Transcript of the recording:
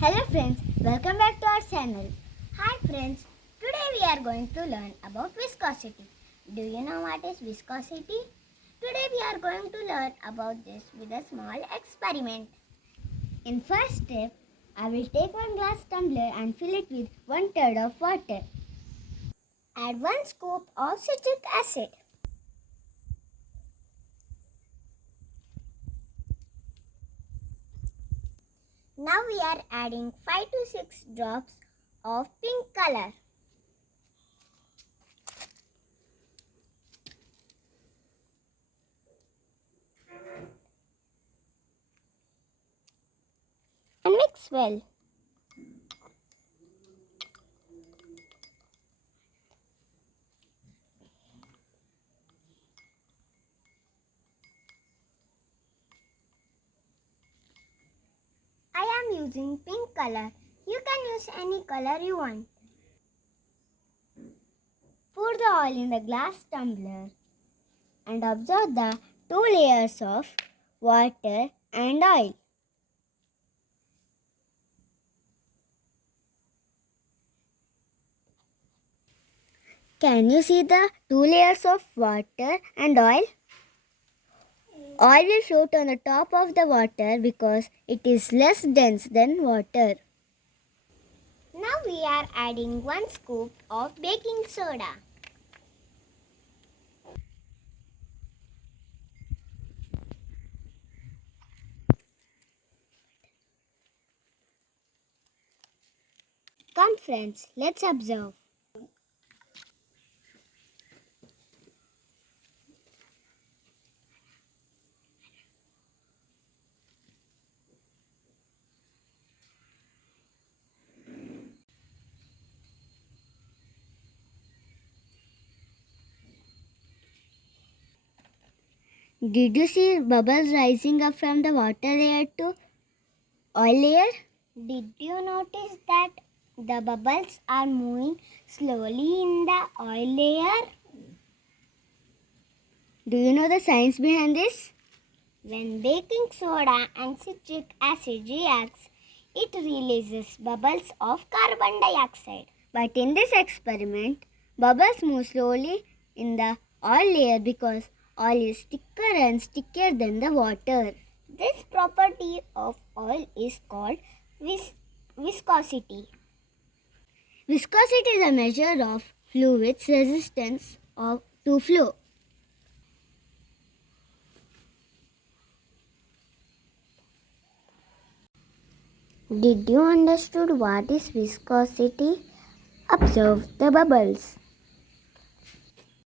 Hello friends, welcome back to our channel. Hi friends, today we are going to learn about viscosity. Do you know what is viscosity? Today we are going to learn about this with a small experiment. In first step, I will take one glass tumbler and fill it with 1/3 of water. Add 1 scoop of citric acid. Now we are adding 5 to 6 drops of pink color. And mix well. I am using pink color. You can use any color you want. Pour the oil in the glass tumbler and observe the 2 layers of water and oil. Can you see the 2 layers of water and oil? Oil will float on the top of the water because it is less dense than water. Now we are adding 1 scoop of baking soda. Come friends, let's observe. Did you see bubbles rising up from the water layer to oil layer? Did you notice that the bubbles are moving slowly in the oil layer? Do you know the science behind this? When baking soda and citric acid reacts, it releases bubbles of carbon dioxide. But in this experiment, bubbles move slowly in the oil layer because oil is thicker and stickier than the water. This property of oil is called viscosity. Viscosity is a measure of fluid's resistance to flow. Did you understood what is viscosity? Observe the bubbles.